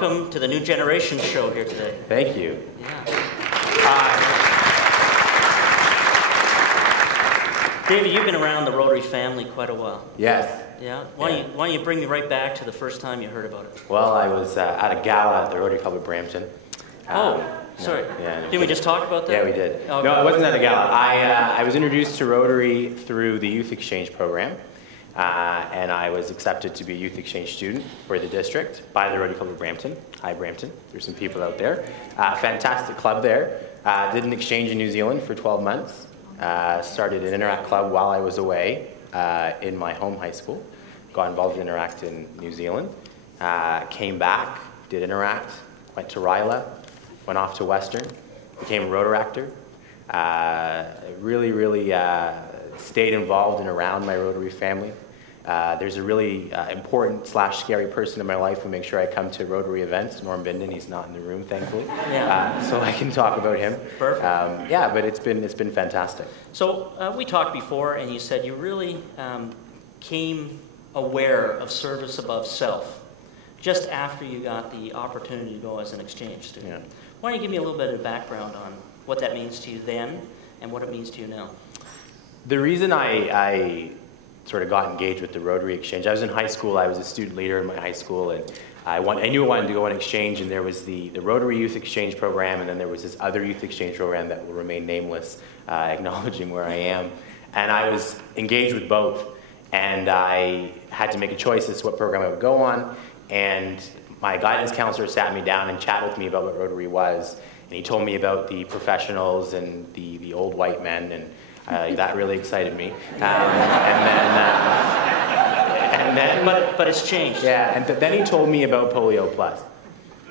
welcome to the New Generation show here today. Thank you. Yeah. David, you've been around the Rotary family quite a while. Yes. Yeah? Why don't you bring me right back to the first time you heard about it? Well, I was at a gala at the Rotary Club of Brampton. Sorry. Yeah, Didn't we just talk about that? Yeah, we did. Okay. No, it wasn't at a gala. I was introduced to Rotary through the Youth Exchange program, and I was accepted to be a Youth Exchange student for the district by the Rotary Club of Brampton. Hi, Brampton. There's some people out there. Fantastic club there. Did an exchange in New Zealand for 12 months. Started an Interact club while I was away in my home high school. Got involved in Interact in New Zealand. Came back, did Interact, went to Ryla, went off to Western, became a Rotaractor. Really stayed involved and around my Rotary family. There's a really important / scary person in my life who makes sure I come to Rotary events. Norm Binden, he's not in the room, thankfully, so I can talk about him. Perfect. Yeah, but it's been fantastic. So we talked before, and you said you really came aware of service above self just after you got the opportunity to go as an exchange student. Yeah. Why don't you give me a little bit of background on what that means to you then and what it means to you now? The reason I sort of got engaged with the Rotary Exchange, I was in high school, I was a student leader in my high school, and I knew I wanted to go on exchange, and there was the Rotary Youth Exchange program, and then there was this other youth exchange program that will remain nameless, acknowledging where I am. And I was engaged with both, and I had to make a choice as to what program I would go on, and my guidance counselor sat me down and chatted with me about what Rotary was, and he told me about the professionals and the old white men, and that really excited me. But it's changed. Yeah, and then he told me about Polio Plus.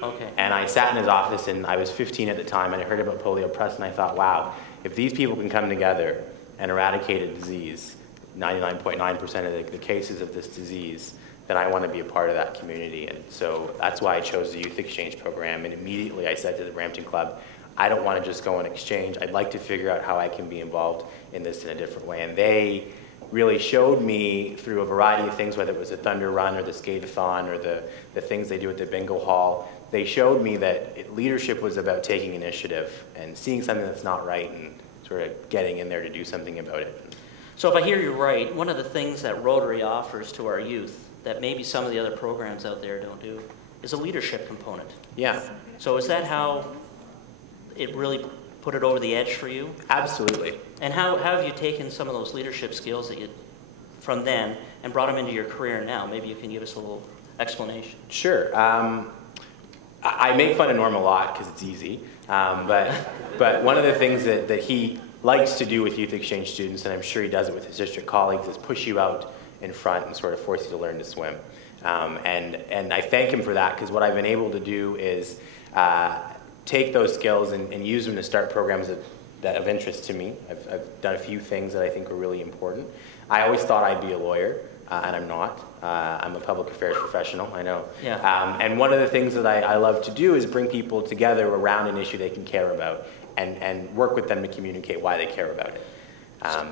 Okay. And I sat in his office, and I was 15 at the time, and I heard about Polio Plus, and I thought, wow, if these people can come together and eradicate a disease, 99.9% of the cases of this disease, then I want to be a part of that community. And so that's why I chose the Youth Exchange program, and immediately I said to the Brampton Club, I don't want to just go on exchange. I'd like to figure out how I can be involved in this in a different way. And they really showed me through a variety of things, whether it was the Thunder Run or the Skate-a-thon or the things they do at the bingo hall. They showed me that leadership was about taking initiative and seeing something that's not right and sort of getting in there to do something about it. So if I hear you right, one of the things that Rotary offers to our youth that maybe some of the other programs out there don't do is a leadership component. Yeah. So is that how it really put it over the edge for you? Absolutely. And how have you taken some of those leadership skills that you from then and brought them into your career now? Maybe you can give us a little explanation. Sure. I make fun of Norm a lot because it's easy, but one of the things that he likes to do with youth exchange students, and I'm sure he does it with his district colleagues, is push you out in front and sort of force you to learn to swim. And I thank him for that, because what I've been able to do is take those skills and use them to start programs that of interest to me. I've done a few things that I think are really important. I always thought I'd be a lawyer, and I'm not. I'm a public affairs professional, I know. Yeah. And one of the things that I love to do is bring people together around an issue they can care about and work with them to communicate why they care about it.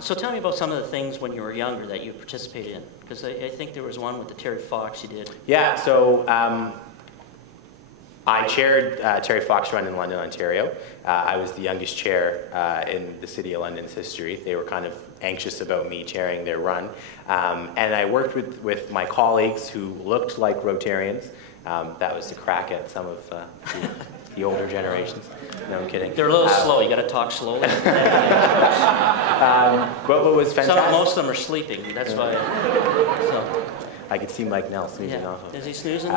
So tell me about some of the things when you were younger that you participated in, because I think there was one with the Terry Fox you did. Yeah, so I chaired Terry Fox Run in London, Ontario. I was the youngest chair in the City of London's history. They were kind of anxious about me chairing their run. And I worked with my colleagues who looked like Rotarians. That was the crack at some of the older generations. No, I'm kidding. They're a little slow. You got to talk slowly. But what was fantastic... Most of them are sleeping. That's why. So. I could see Mike Nell snoozing off of. Is he snoozing?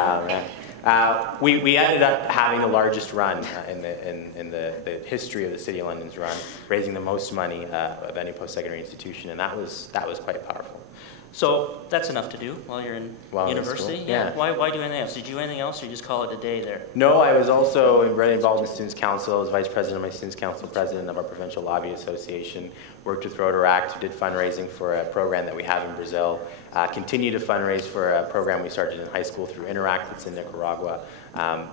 We ended up having the largest run in the history of the City of London's run, raising the most money of any post-secondary institution, and that was quite powerful. So that's enough to do while you're in university? Yeah. Why do anything else? Did you do anything else, or you just call it a day there? No, I was also very involved in Students' Council. I was vice president of my Students' Council, president of our Provincial Lobby Association, worked with Rotaract, did fundraising for a program that we have in Brazil, continue to fundraise for a program we started in high school through Interact that's in Nicaragua.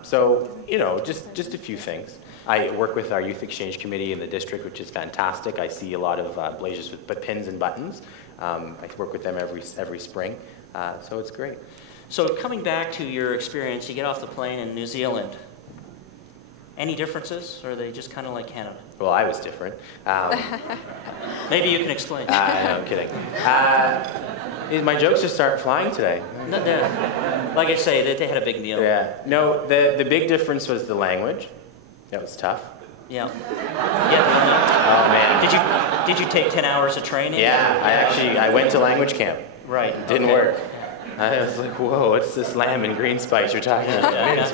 So, just a few things. I work with our Youth Exchange Committee in the district, which is fantastic. I see a lot of blazers with pins and buttons. I work with them every spring, so it's great. So coming back to your experience, you get off the plane in New Zealand. Any differences, or are they just kind of like Canada? Well, I was different. Maybe you can explain. No, I'm kidding. My jokes just start flying today. Like I say, they had a big meal. Yeah. No, the big difference was the language. That was tough. Yeah. Oh, man. Did you take 10 hours of training? Yeah, I went to language camp. Right. Didn't work. I was like, whoa, what's this lamb and green spice you're talking about?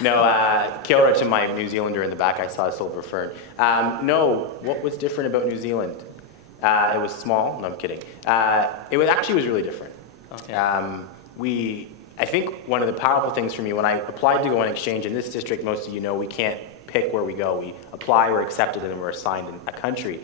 No, kia ora to my New Zealander in the back. I saw a silver fern. No, what was different about New Zealand? It was small. No, I'm kidding. It was really different. Okay. I think one of the powerful things for me, when I applied to go on exchange in this district, most of you know we can't pick where we go. We apply, we're accepted, and then we're assigned a country.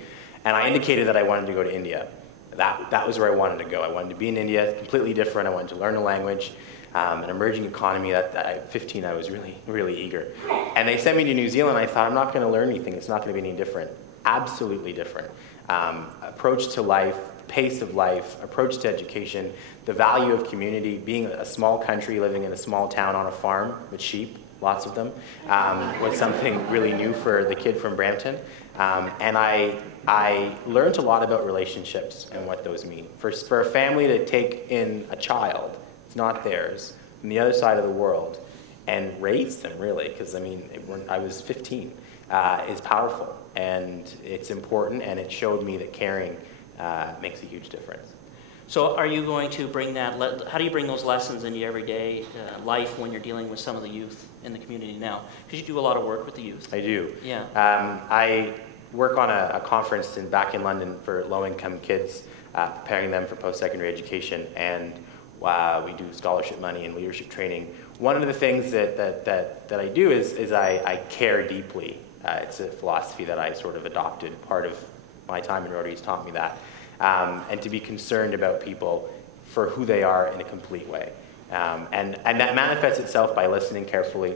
And I indicated that I wanted to go to India. That was where I wanted to go. I wanted to be in India, completely different. I wanted to learn a language, an emerging economy. At 15, I was really, really eager. And they sent me to New Zealand. I thought, I'm not going to learn anything. It's not going to be any different. Absolutely different. Approach to life, pace of life, approach to education, the value of community, being a small country, living in a small town on a farm with sheep, lots of them, was something really new for the kid from Brampton. And I learned a lot about relationships and what those mean. For a family to take in a child, it's not theirs, from the other side of the world, and raise them, really, because, when I was 15, is powerful. And it's important, and it showed me that caring makes a huge difference. So are you going to bring that, how do you bring those lessons into your everyday life when you're dealing with some of the youth in the community now? Because you do a lot of work with the youth. I do. Yeah. I work on a conference back in London for low-income kids, preparing them for post-secondary education, and we do scholarship money and leadership training. One of the things that I do is I care deeply. It's a philosophy that I sort of adopted. Part of my time in Rotary has taught me that. And to be concerned about people for who they are in a complete way. And that manifests itself by listening carefully,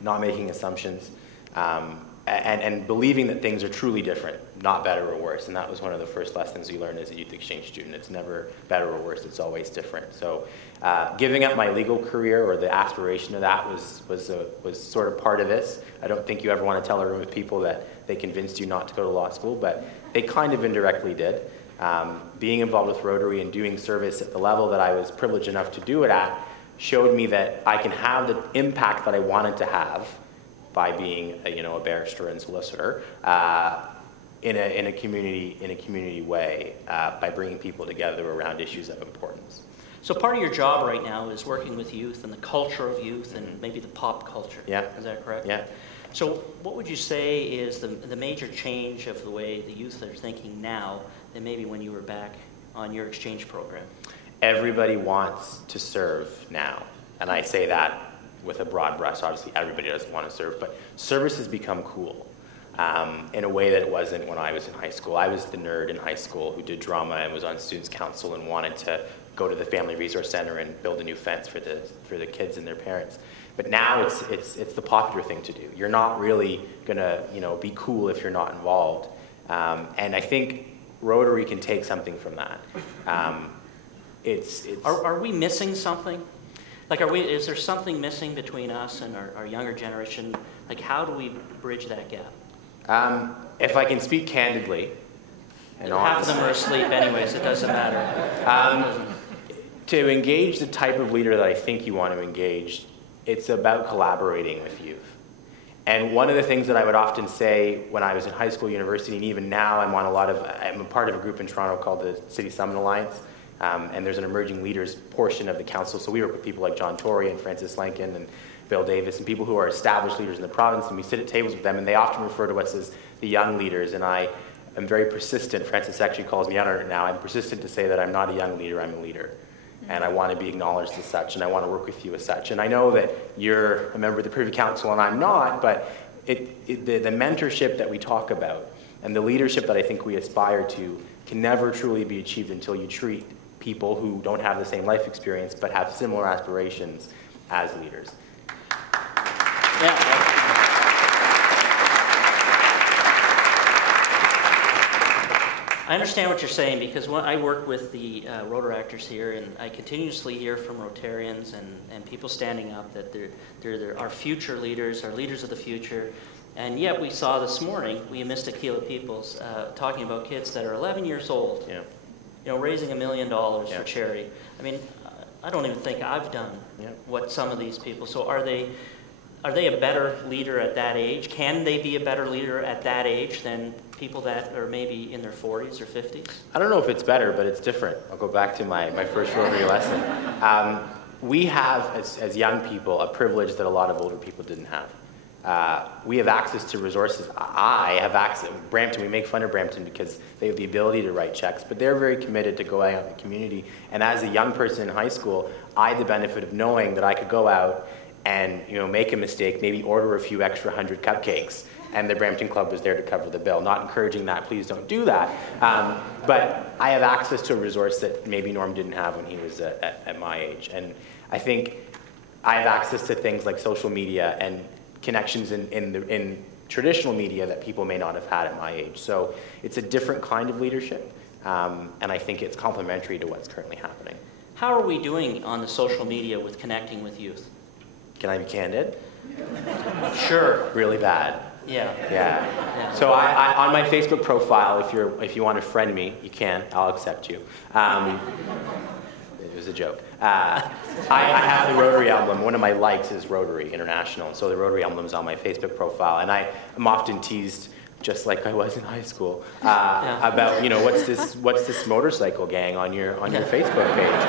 not making assumptions, and believing that things are truly different, not better or worse. And that was one of the first lessons you learn as a youth exchange student. It's never better or worse, it's always different. So giving up my legal career, or the aspiration of that, was sort of part of this. I don't think you ever want to tell a room of people that they convinced you not to go to law school, but they kind of indirectly did. Being involved with Rotary and doing service at the level that I was privileged enough to do it at showed me that I can have the impact that I wanted to have by being a barrister and solicitor in a community way, by bringing people together around issues of importance. So part of your job right now is working with youth and the culture of youth and maybe the pop culture. Yeah. Is that correct? Yeah. So what would you say is the major change of the way the youth are thinking now than maybe when you were back on your exchange program? Everybody wants to serve now. And I say that with a broad brush. Obviously, everybody doesn't want to serve, but service has become cool in a way that it wasn't when I was in high school. I was the nerd in high school who did drama and was on students' council and wanted to go to the Family Resource Center and build a new fence for the kids and their parents. But now it's the popular thing to do. You're not really going to be cool if you're not involved. And I think Rotary can take something from that. Are we missing something? Like, is there something missing between us and our younger generation? Like, how do we bridge that gap? If I can speak candidly, and half of them are asleep anyways, it doesn't matter. To engage the type of leader that I think you want to engage, it's about collaborating with youth. And one of the things that I would often say when I was in high school, university, and even now I'm a part of a group in Toronto called the City Summit Alliance, and there's an emerging leaders portion of the council. So we work with people like John Tory and Francis Lankin and Bill Davis and people who are established leaders in the province, and we sit at tables with them, and they often refer to us as the young leaders, and I am very persistent. Francis actually calls me out on it now. I'm persistent to say that I'm not a young leader, I'm a leader. And I want to be acknowledged as such, and I want to work with you as such. And I know that you're a member of the Privy Council and I'm not, but the mentorship that we talk about and the leadership that I think we aspire to can never truly be achieved until you treat people who don't have the same life experience but have similar aspirations as leaders. Yeah. I understand what you're saying, because when I work with the Rotaractors here, and I continuously hear from Rotarians and people standing up that they're our future leaders, our leaders of the future. And yet we saw this morning, we missed Aquila Peoples talking about kids that are 11 years old, Yeah. Raising $1 million Yeah. for charity. I mean, I don't even think I've done what some of these people. So are they a better leader at that age? Can they be a better leader at that age than people that are maybe in their 40s or 50s? I don't know if it's better, but it's different. I'll go back to my first Rotary lesson. We have, as young people, a privilege that a lot of older people didn't have. We have access to resources. I have access. Brampton, we make fun of Brampton because they have the ability to write checks, but they're very committed to going out in the community. And as a young person in high school, I had the benefit of knowing that I could go out and make a mistake, maybe order a few extra 100 cupcakes, and the Brampton Club was there to cover the bill. Not encouraging that, please don't do that. But I have access to a resource that maybe Norm didn't have when he was at my age. And I think I have access to things like social media and connections in traditional media that people may not have had at my age. So it's a different kind of leadership, and I think it's complementary to what's currently happening. How are we doing on the social media with connecting with youth? Can I be candid? Sure. Really bad. Yeah. So I on my Facebook profile, if you want to friend me, you can. I'll accept you. It was a joke. I have the Rotary emblem. One of my likes is Rotary International, and so the Rotary emblem is on my Facebook profile. And I'm often teased, just like I was in high school, about what's this motorcycle gang on your Facebook page.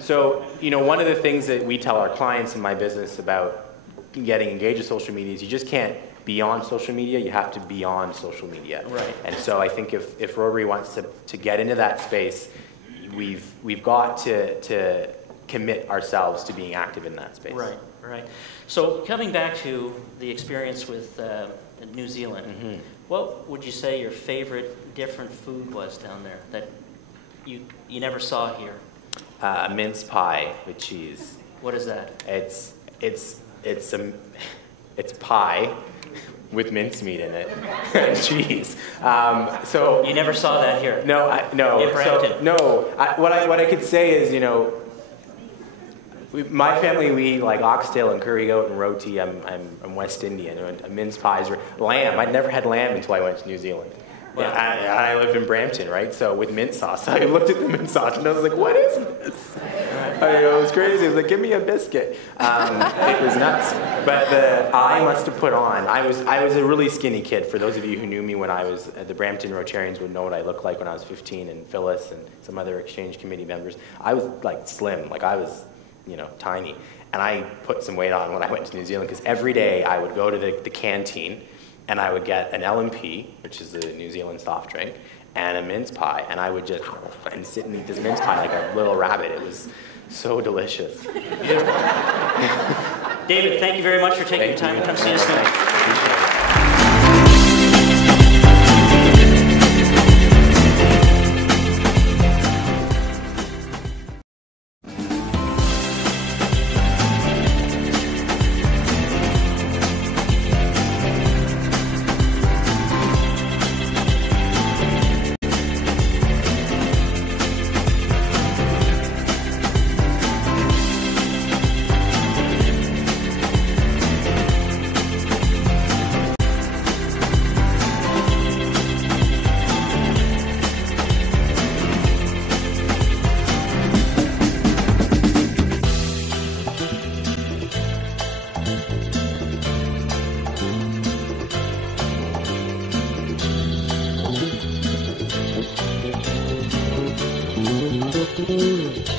So one of the things that we tell our clients in my business about getting engaged with social media is you just can't be on social media, you have to be on social media. Right. And so I think if Rotary wants to get into that space, we've got to commit ourselves to being active in that space. Right. So coming back to the experience with New Zealand, what would you say your favorite different food was down there that you never saw here? Mince pie with cheese. What is that? It's pie with mincemeat in it and cheese. So you never saw that here? No. In Brampton? What I could say is, my family, we eat like oxtail and curry goat and roti. I'm West Indian. Mince pies or lamb. I'd never had lamb until I went to New Zealand. Wow. I lived in Brampton, right? So with mint sauce, I looked at the mint sauce and I was like, "What is this?" It was crazy. It was like, "Give me a biscuit." It was nuts. But I must have put on. I was a really skinny kid. For those of you who knew me when I was the Brampton Rotarians would know what I looked like when I was 15, and Phyllis and some other exchange committee members. I was like slim, like I was, tiny. And I put some weight on when I went to New Zealand because every day I would go to the canteen. And I would get an L&P, which is the New Zealand soft drink, and a mince pie. And I would just sit and eat this mince pie like a little rabbit. It was so delicious. David, thank you very much for taking the time to come see us tonight. Thank you.